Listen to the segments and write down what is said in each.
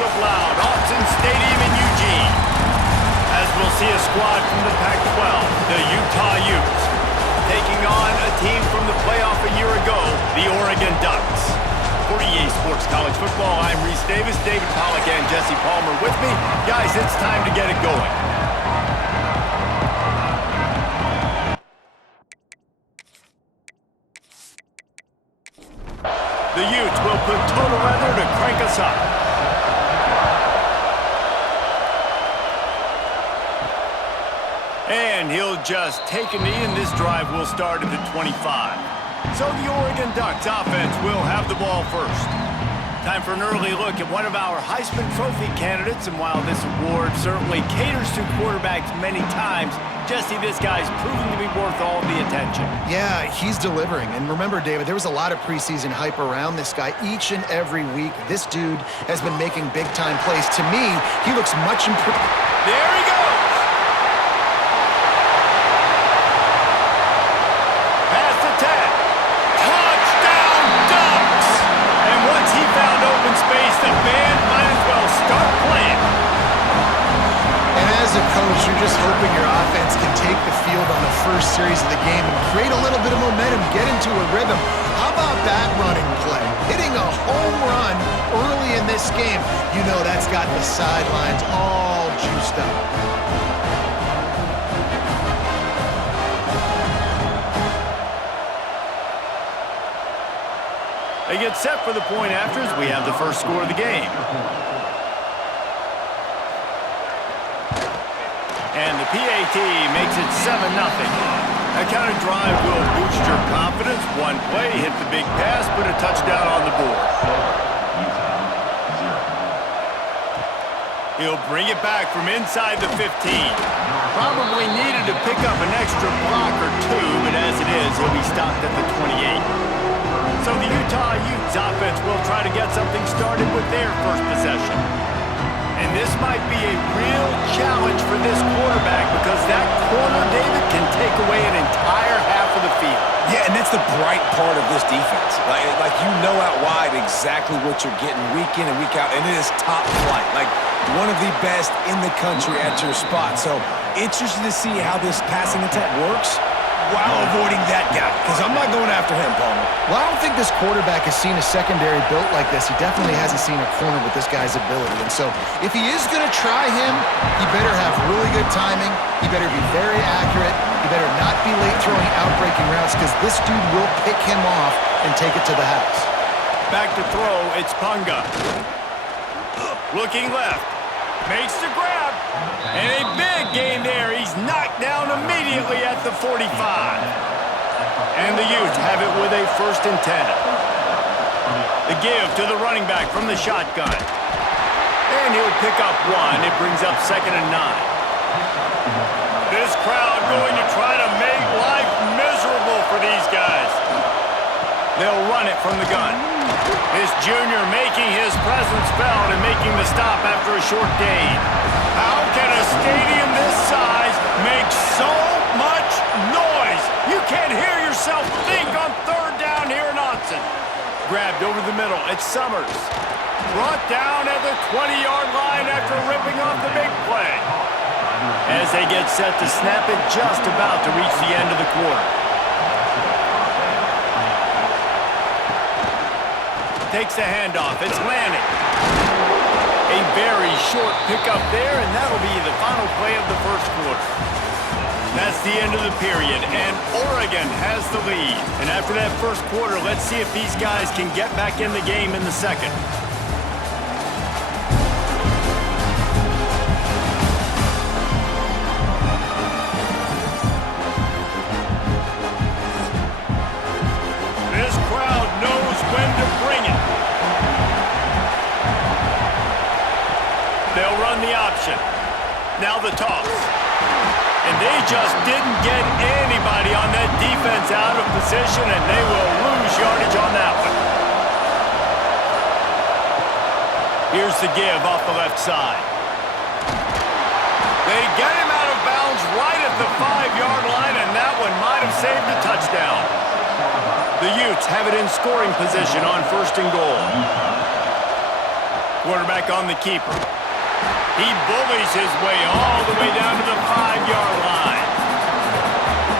explosive loud. Autzen Stadium in Eugene. As we'll see a squad from the Pac-12, the Utah Utes, taking on a team from the playoff a year ago, the Oregon Ducks. For EA Sports College Football, I'm Reese Davis, David Pollack, and Jesse Palmer with me. Guys, it's time to get it going. The Utes will put total weather to crank us up. And he'll just take a knee, and this drive will start at the 25. So the Oregon Ducks offense will have the ball first. Time for an early look at one of our Heisman Trophy candidates, and while this award certainly caters to quarterbacks many times, Jesse, this guy's proven to be worth all the attention. Yeah, he's delivering. And remember, David, there was a lot of preseason hype around this guy each and every week. This dude has been making big-time plays. To me, he looks much improved. There he goes! Pass to 10. Touchdown, Ducks! And once he found open space, the band might as well start playing. And as a coach, you're just hoping your offense can take the field on the first series of the game and create a little bit of momentum, get into a rhythm. How about that running play? Hitting a home run early in this game. You know that's got the sidelines all juiced up. They get set for the point afters. We have the first score of the game. And the PAT makes it 7-0. That kind of drive will boost your confidence. One play, hit the big pass, put a touchdown on the board. He'll bring it back from inside the 15. Probably needed to pick up an extra block or two, but as it is, he'll be stopped at the 28. So the Utah Utes offense will try to get something started with their first possession. And this might be a real challenge for this quarterback because that corner, David, can take away an entire half of the field. Yeah, and that's the bright part of this defense. Like you know out wide exactly what you're getting week in and week out, and it is top flight. Like one of the best in the country at your spot. So interested to see how this passing attack works while avoiding that guy, because I'm not going after him, Palmer. Well, I don't think this quarterback has seen a secondary built like this. He definitely hasn't seen a corner with this guy's ability. And so if he is going to try him, he better have really good timing. He better be very accurate. He better not be late throwing out-breaking routes because this dude will pick him off and take it to the house. Back to throw, it's Punga. Looking left. Makes the grab. And a big gain there. He's knocked down immediately at the 45. And the Utes have it with a 1st and 10. The give to the running back from the shotgun. And he'll pick up one. It brings up 2nd and 9. This crowd going to try to make life miserable for these guys. They'll run it from the gun. This junior making his presence felt and making the stop after a short gain. How can a stadium this size make so much noise? You can't hear yourself think on 3rd down here in Autzen. Grabbed over the middle. It's Summers. Brought down at the 20-yard line after ripping off the big play. As they get set to snap it, just about to reach the end of the quarter. Takes the handoff. It's Lanning. A very short pickup there, and that'll be the final play of the first quarter. That's the end of the period, and Oregon has the lead. And after that first quarter, let's see if these guys can get back in the game in the second. This crowd knows when to bring it. They'll run the option. Now the toss. And they just didn't get anybody on that defense out of position, and they will lose yardage on that one. Here's the give off the left side. They get him out of bounds right at the 5-yard line, and that one might have saved a touchdown. The Utes have it in scoring position on 1st and goal. Quarterback on the keeper. He bullies his way all the way down to the 5-yard line.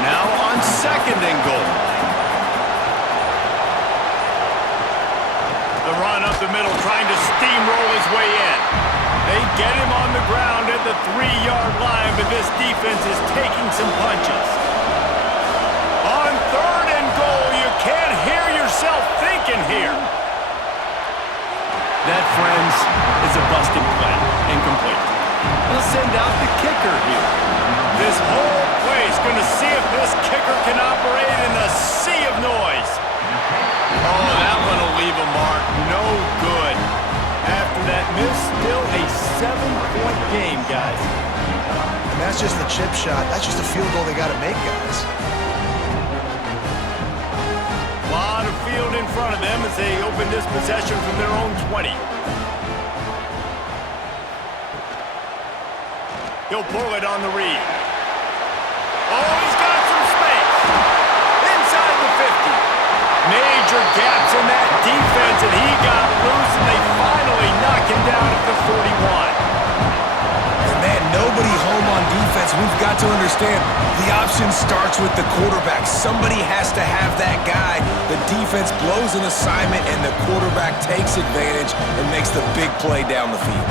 Now on 2nd and goal. The run up the middle, trying to steamroll his way in. They get him on the ground at the 3-yard line, but this defense is taking some punches. On 3rd and goal, you can't hear yourself thinking here. That, friends, is a busted play. Incomplete. They'll send out the kicker here. This whole play's going to see if this kicker can operate in a sea of noise. Oh, that one will leave a mark. No good. After that miss, still a 7-point game, guys. And that's just the chip shot. That's just a field goal they got to make, guys. A lot of field in front of them as they open this possession from their own 20. He'll pull it on the read. Oh, he's got some space. Inside the 50. Major gaps in that defense, and he got loose, and they finally knock him down at the 41. And man, nobody home on defense. We've got to understand the option starts with the quarterback. Somebody has to have that guy. The defense blows an assignment, and the quarterback takes advantage and makes the big play down the field.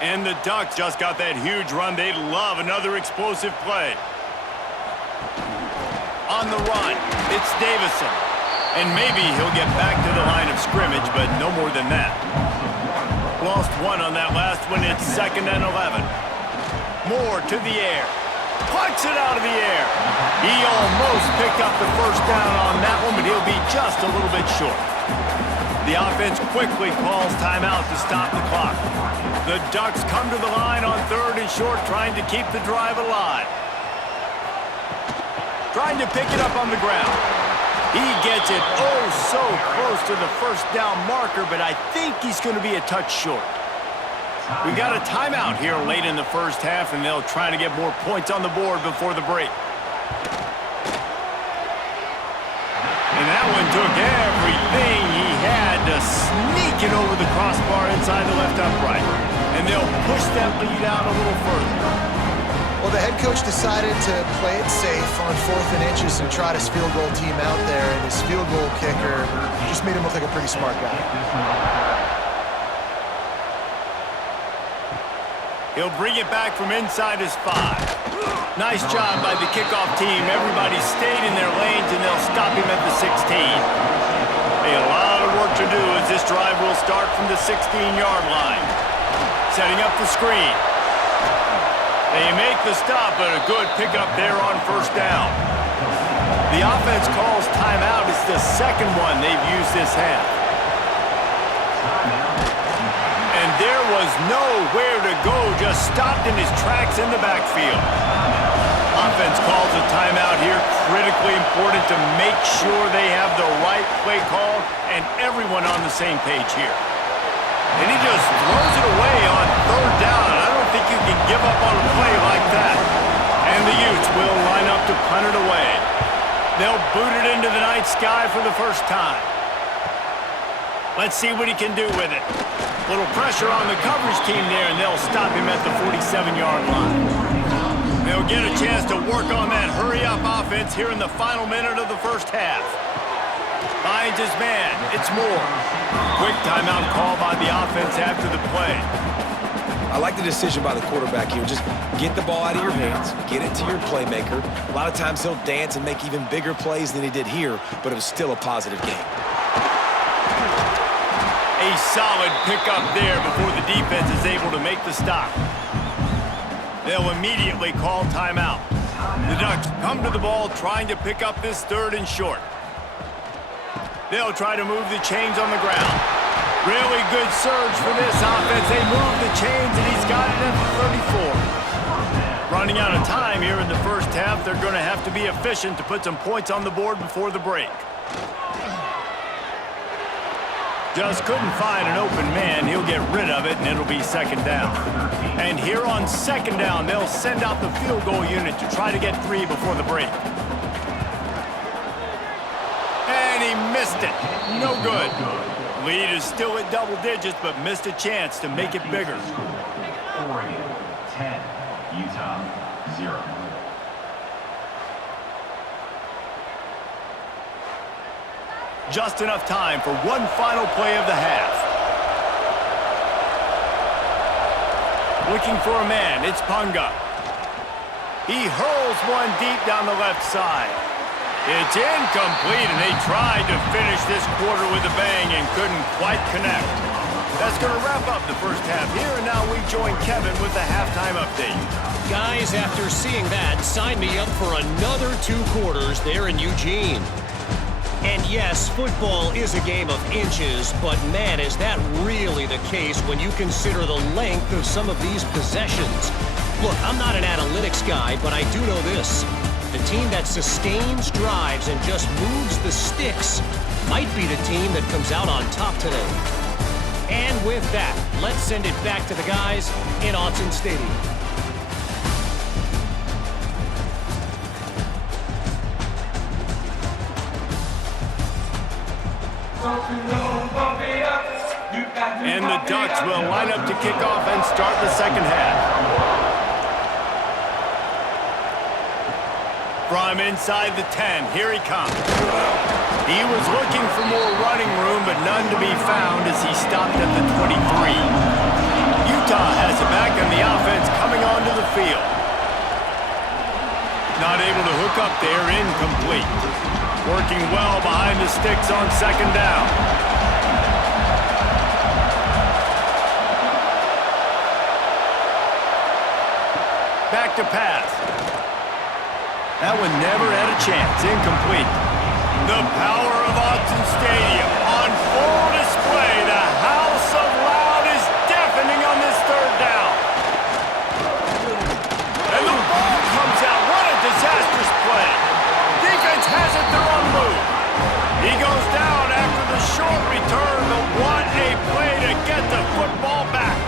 And the Ducks just got that huge run. They'd love another explosive play. On the run, it's Davison. And maybe he'll get back to the line of scrimmage, but no more than that. Lost one on that last one. It's 2nd and 11. Moore to the air. Punts it out of the air. He almost picked up the first down on that one, but he'll be just a little bit short. The offense quickly calls timeout to stop the clock. The Ducks come to the line on 3rd and short, trying to keep the drive alive. Trying to pick it up on the ground. He gets it oh so close to the first down marker, but I think he's going to be a touch short. We got a timeout here late in the first half, and they'll try to get more points on the board before the break. And that one took everything he had to sneak it over the crossbar inside the left upright. And they'll push that lead out a little further. Well, the head coach decided to play it safe on 4th and inches and trot his field goal team out there, and his field goal kicker just made him look like a pretty smart guy. He'll bring it back from inside his 5. Nice job by the kickoff team. Everybody stayed in their lanes, and they'll stop him at the 16. A lot of work to do as this drive will start from the 16-yard line. Setting up the screen. They make the stop, but a good pickup there on 1st down. The offense calls timeout. It's the 2nd one they've used this half. And there was nowhere to go, just stopped in his tracks in the backfield. Offense calls a timeout here. Critically important to make sure they have the right play call and everyone on the same page here. And he just throws it away on 3rd down. I don't think you can give up on a play like that. And the Utes will line up to punt it away. They'll boot it into the night sky for the first time. Let's see what he can do with it. Little pressure on the coverage team there, and they'll stop him at the 47-yard line. They'll get a chance to work on that hurry-up offense here in the final minute of the first half. Finds his man. It's Moore. Quick timeout call by the offense after the play. I like the decision by the quarterback here. Just get the ball out of your hands, get it to your playmaker. A lot of times he'll dance and make even bigger plays than he did here, but it was still a positive game. A solid pickup there before the defense is able to make the stop. They'll immediately call timeout. The Ducks come to the ball trying to pick up this 3rd and short. They'll try to move the chains on the ground. Really good surge for this offense. They move the chains, and he's got it at the 34. Running out of time here in the first half, they're going to have to be efficient to put some points on the board before the break. Just couldn't find an open man. He'll get rid of it, and it'll be 2nd down. And here on 2nd down, they'll send out the field goal unit to try to get 3 before the break. and he missed it. No good. Lead is still at double digits, but missed a chance to make it bigger. Oregon, 10. Utah, 0. Just enough time for one final play of the half. Looking for a man, it's Punga. He hurls one deep down the left side. It's incomplete, and they tried to finish this quarter with a bang and couldn't quite connect. That's going to wrap up the first half here, and now we join Kevin with the halftime update. Guys, after seeing that, sign me up for another 2 quarters there in Eugene. And yes, football is a game of inches, but man, is that really the case when you consider the length of some of these possessions. Look, I'm not an analytics guy, but I do know this. The team that sustains drives and just moves the sticks might be the team that comes out on top today. And with that, let's send it back to the guys in Autzen Stadium. And the Ducks will line up to kick off and start the second half. From inside the 10, here he comes. He was looking for more running room, but none to be found as he stopped at the 23. Utah has it back on the offense coming onto the field. Not able to hook up there, incomplete. Working well behind the sticks on second down. Back to pass. That one never had a chance. Incomplete. The power of Autzen Stadium on full display. The house of loud is deafening on this third down. And the ball comes out. What a disastrous play. Defense has it. They're on the move. He goes down after the short return, but what a play to get the football back.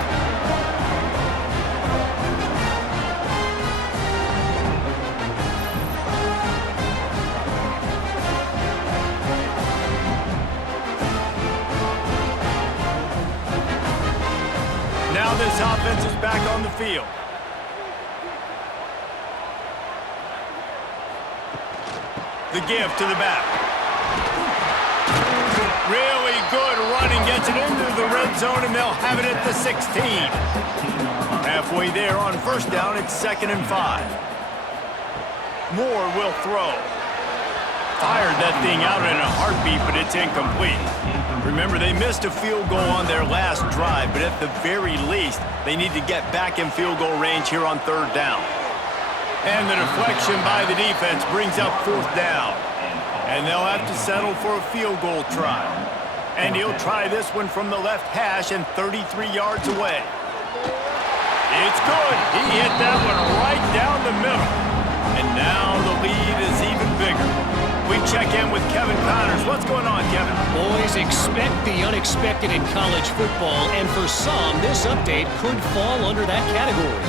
Now this offense is back on the field. The give to the back. Really good running, gets it into the red zone, and they'll have it at the 16. Halfway there on first down, it's 2nd and 5. Moore will throw. Fired that thing out in a heartbeat, but it's incomplete. Remember, they missed a field goal on their last drive, but at the very least, they need to get back in field goal range here on third down. And the deflection by the defense brings up 4th down. And they'll have to settle for a field goal try. And he'll try this one from the left hash and 33 yards away. It's good. He hit that one right down the middle. And now the lead is even bigger. We check in with Kevin Connors. What's going on, Kevin? Boys, expect the unexpected in college football, and for some, this update could fall under that category.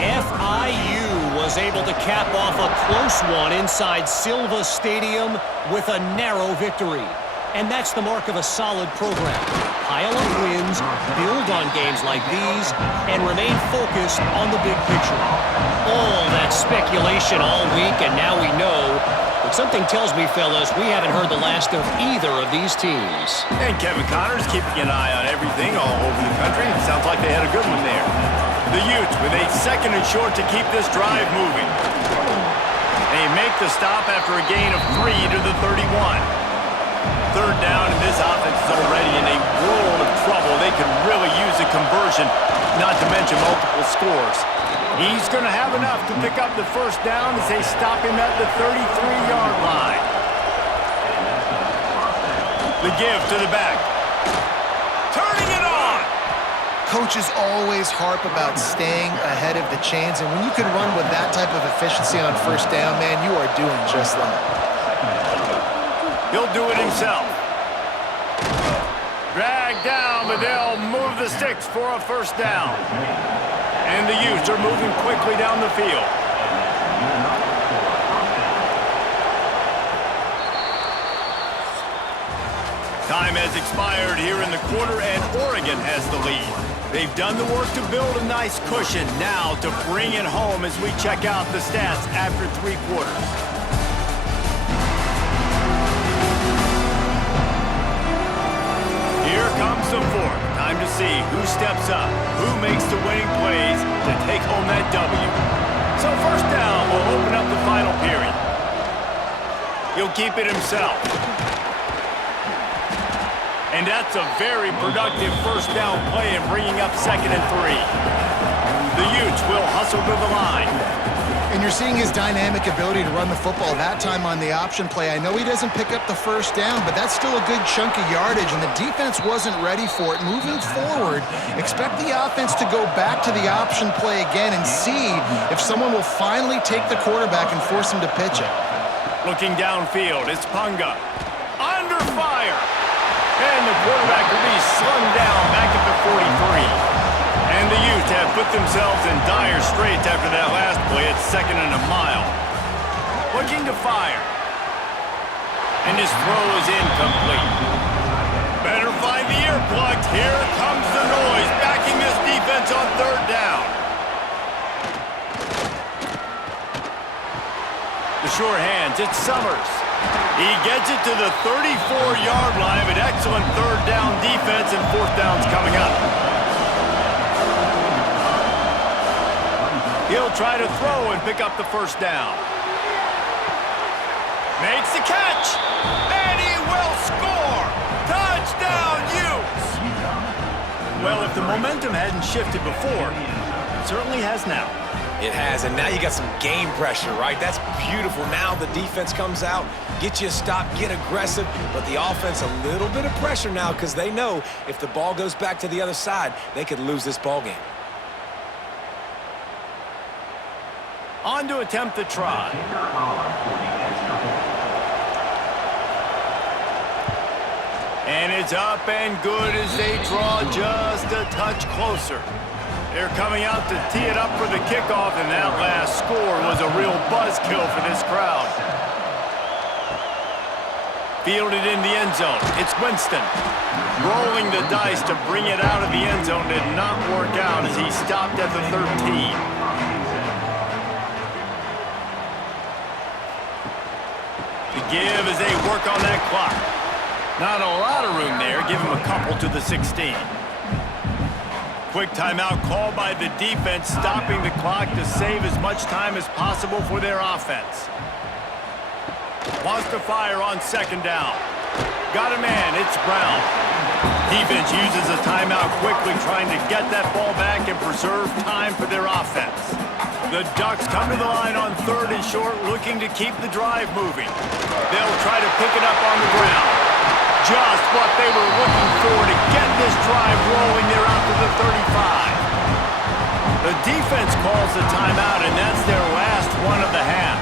FIU was able to cap off a close one inside Silva Stadium with a narrow victory. And that's the mark of a solid program. Pile up wins, build on games like these, and remain focused on the big picture. All that speculation all week, and now we know. But something tells me, fellas, we haven't heard the last of either of these teams. And Kevin Connors keeping an eye on everything all over the country. Sounds like they had a good one there. The Utes with a 2nd and short to keep this drive moving. They make the stop after a gain of 3 to the 31. Third down, and this offense is already in a world of trouble. They could really use a conversion, not to mention multiple scores. He's going to have enough to pick up the first down as they stop him at the 33-yard line. The give to the back. Turning it on! Coaches always harp about staying ahead of the chains, and when you can run with that type of efficiency on first down, man, you are doing just that. He'll do it himself. Dragged down, but they'll move the sticks for a first down. And the Utes are moving quickly down the field. Time has expired here in the quarter, and Oregon has the lead. They've done the work to build a nice cushion. Now to bring it home as we check out the stats after 3 quarters. Here comes the fourth. Time to see who steps up, who makes the winning plays to take home that W. So first down will open up the final period. He'll keep it himself. And that's a very productive first down play in bringing up 2nd and 3. The Utes will hustle to the line. And you're seeing his dynamic ability to run the football that time on the option play. I know he doesn't pick up the first down, but that's still a good chunk of yardage, and the defense wasn't ready for it. Moving forward, expect the offense to go back to the option play again and see if someone will finally take the quarterback and force him to pitch it. Looking downfield, it's Punga. Under fire. And the quarterback will be slung down back at the 43. And the Utes have put themselves in dire straits after that last play at 2nd and a mile. Looking to fire. And his throw is incomplete. Better find the earplugs. Here comes the noise, backing this defense on 3rd down. The sure hands, it's Summers. He gets it to the 34-yard line, but excellent 3rd down defense, and 4th down's coming up. He'll try to throw and pick up the first down. Makes the catch, and he will score! Touchdown, Utes! Well, if the momentum hadn't shifted before, it certainly has now. It has, and now you got some game pressure, right? That's beautiful. Now the defense comes out, get you a stop, get aggressive, but the offense a little bit of pressure now because they know if the ball goes back to the other side, they could lose this ball game. On to attempt the try. And it's up and good as they draw just a touch closer. They're coming out to tee it up for the kickoff, and that last score was a real buzzkill for this crowd. Fielded in the end zone. It's Winston. Rolling the dice to bring it out of the end zone did not work out as he stopped at the 13. The give as they work on that clock. Not a lot of room there. Give him a couple to the 16. Quick timeout called by the defense, stopping the clock to save as much time as possible for their offense. Wants to fire on 2nd down. Got a man, it's Brown. Defense uses a timeout quickly, trying to get that ball back and preserve time for their offense. The Ducks come to the line on 3rd and short, looking to keep the drive moving. They'll try to pick it up on the ground. Just what they were looking for to get this drive rolling. They're out to the 35. The defense calls the timeout, and that's their last one of the half.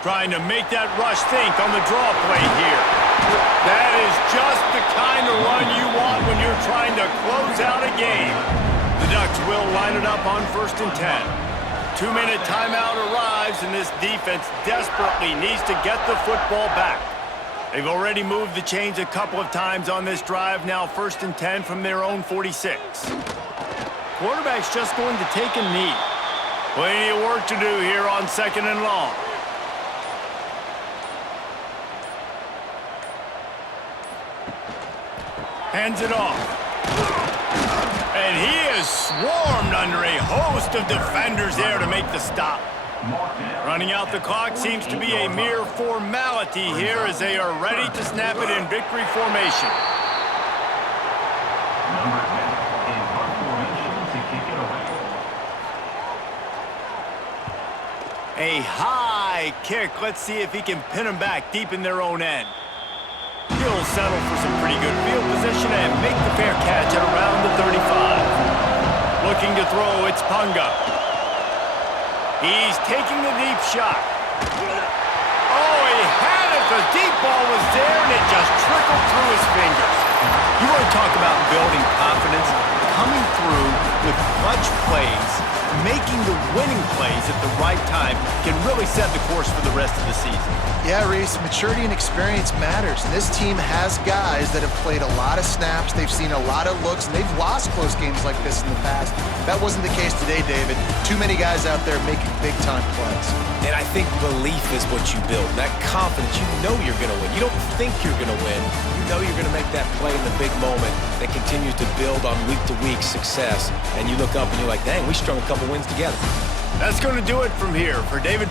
Trying to make that rush think on the draw play here. That is just the kind of run you want when you're trying to close out a game. The Ducks will line it up on 1st and 10. 2-minute timeout arrives, and this defense desperately needs to get the football back. They've already moved the chains a couple of times on this drive, now 1st and 10 from their own 46. Quarterback's just going to take a knee. Plenty of work to do here on 2nd and long. Hands it off. And he is swarmed under a host of defenders there to make the stop. Running out the clock seems to be a mere formality here as they are ready to snap it in victory formation. Number 10 in punt formation to kick it away. A high kick. Let's see if he can pin them back deep in their own end. He'll settle for some pretty good field position and make the fair catch at around the 35. Looking to throw, it's Punga. He's taking the deep shot. Oh, he had it. The deep ball was there, and it just trickled through his fingers. You want to talk about building confidence? Coming through with clutch plays, making the winning plays at the right time can really set the course for the rest of the season. Yeah, Reese, maturity and experience matters. And this team has guys that have played a lot of snaps. They've seen a lot of looks, and they've lost close games like this in the past. That wasn't the case today, David. Too many guys out there making big-time plays. And I think belief is what you build. That confidence, you know you're going to win. You don't think you're going to win. You know you're going to make that play in the big moment that continues to build on week-to-week success. And you look up and you're like, dang, we strung a couple wins together. That's going to do it from here. For David